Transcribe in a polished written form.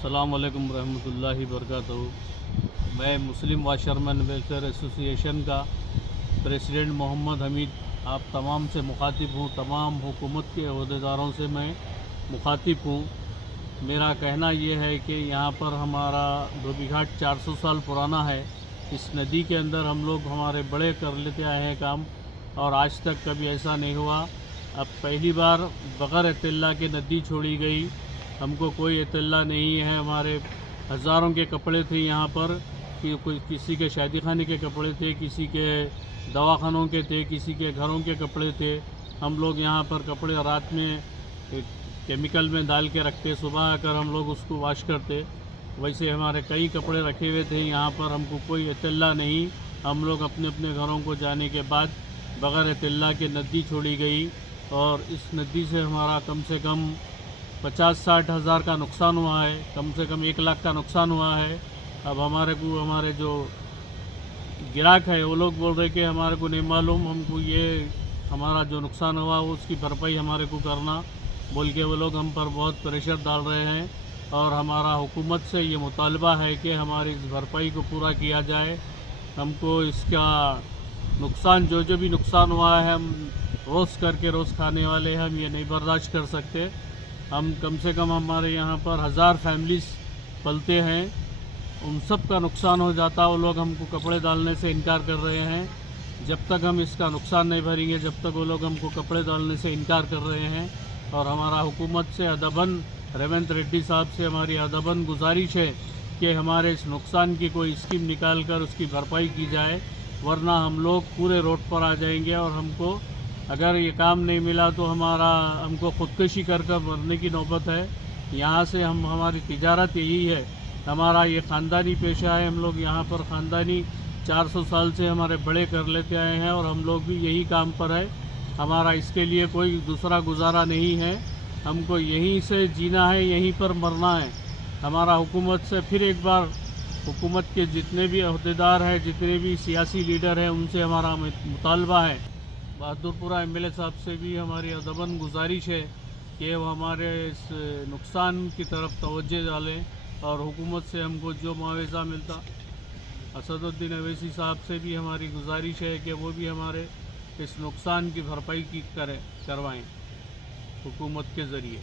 السلام علیکم ورحمۃ اللہ وبرکاتہ۔ میں مسلم واشرمین ویلفیئر ایسوسی ایشن کا پریزیڈنٹ محمد حمید آپ تمام سے مخاطب ہوں، تمام حکومت کے عہدیداروں سے میں مخاطب ہوں۔ میرا کہنا یہ ہے کہ یہاں پر ہمارا دھوبی گھاٹ 400 سال پرانا ہے۔ اس ندی کے اندر ہم لوگ ہمارے بڑے کر لیتے آئے ہیں کام، اور آج تک کبھی ایسا نہیں ہوا۔ اب پہلی بار بغیر اطلاع کے ندی چھوڑی گئی، ہم کو کوئی اطلاع نہیں ہے۔ ہمارے ہزاروں کے کپڑے تھے یہاں پر، کوئی کسی کے شادی خانے کے کپڑے تھے، کسی کے دواخانوں کے تھے، کسی کے گھروں کے کپڑے تھے۔ ہم لوگ یہاں پر کپڑے رات میں کیمیکل میں ڈال کے رکھتے، صبح آ کر ہم لوگ اس کو واش کرتے۔ ویسے ہمارے کئی کپڑے رکھے ہوئے تھے یہاں پر، ہم کو کوئی اطلاع نہیں۔ ہم لوگ اپنے اپنے گھروں کو جانے کے بعد بغیر اطلاع کے ندی چھوڑی گئی، اور اس ندی سے ہمارا کم سے کم 50-60 ہزار کا نقصان ہوا ہے، کم سے کم 1 لاکھ کا نقصان ہوا ہے۔ اب ہمارے جو گراہک ہے وہ لوگ بول رہے کہ ہمارے کو نہیں معلوم، ہم کو یہ ہمارا جو نقصان ہوا اس کی بھرپائی ہمارے کو کرنا بول کے وہ لوگ ہم پر بہت پریشر ڈال رہے ہیں۔ اور ہمارا حکومت سے یہ مطالبہ ہے کہ ہماری اس بھرپائی کو پورا کیا جائے۔ ہم کو اس کا نقصان جو بھی نقصان ہوا ہے، ہم روز کر کے روز کھانے والے ہیں، ہم یہ نہیں برداشت کر سکتے۔ ہم کم سے کم ہمارے یہاں پر 1000 فیملیز پلتے ہیں، ان سب کا نقصان ہو جاتا۔ وہ لوگ ہم کو کپڑے ڈالنے سے انکار کر رہے ہیں۔ جب تک ہم اس کا نقصان نہیں بھریں گے، جب تک وہ لوگ ہم کو کپڑے ڈالنے سے انکار کر رہے ہیں۔ اور ہمارا حکومت سے ادباً ریونت ریڈی صاحب سے ہماری ادباً گزارش ہے کہ ہمارے اس نقصان کی کوئی اسکیم نکال کر اس کی بھرپائی کی جائے، ورنہ ہم لوگ پورے روڈ پر آ جائیں گے۔ اور ہم کو اگر یہ کام نہیں ملا تو ہم کو خودکشی کر مرنے کی نوبت ہے۔ یہاں سے ہماری تجارت یہی ہے، ہمارا یہ خاندانی پیشہ ہے۔ ہم لوگ یہاں پر خاندانی 400 سال سے ہمارے بڑے کر لیتے آئے ہیں، اور ہم لوگ بھی یہی کام پر ہے۔ ہمارا اس کے لیے کوئی دوسرا گزارا نہیں ہے، ہم کو یہیں سے جینا ہے، یہیں پر مرنا ہے۔ ہمارا حکومت سے پھر ایک بار، حکومت کے جتنے بھی عہدیدار ہیں، جتنے بھی سیاسی لیڈر ہیں، ان سے ہمارا مطالبہ ہے، بہادر پورہ ایم ایل اے صاحب سے بھی ہماری ادباً گزارش ہے کہ وہ ہمارے اس نقصان کی طرف توجہ ڈالیں، اور حکومت سے ہم کو جو معاوضہ ملتا، اسد الدین اویسی صاحب سے بھی ہماری گزارش ہے کہ وہ بھی ہمارے اس نقصان کی بھرپائی کروائیں حکومت کے ذریعے۔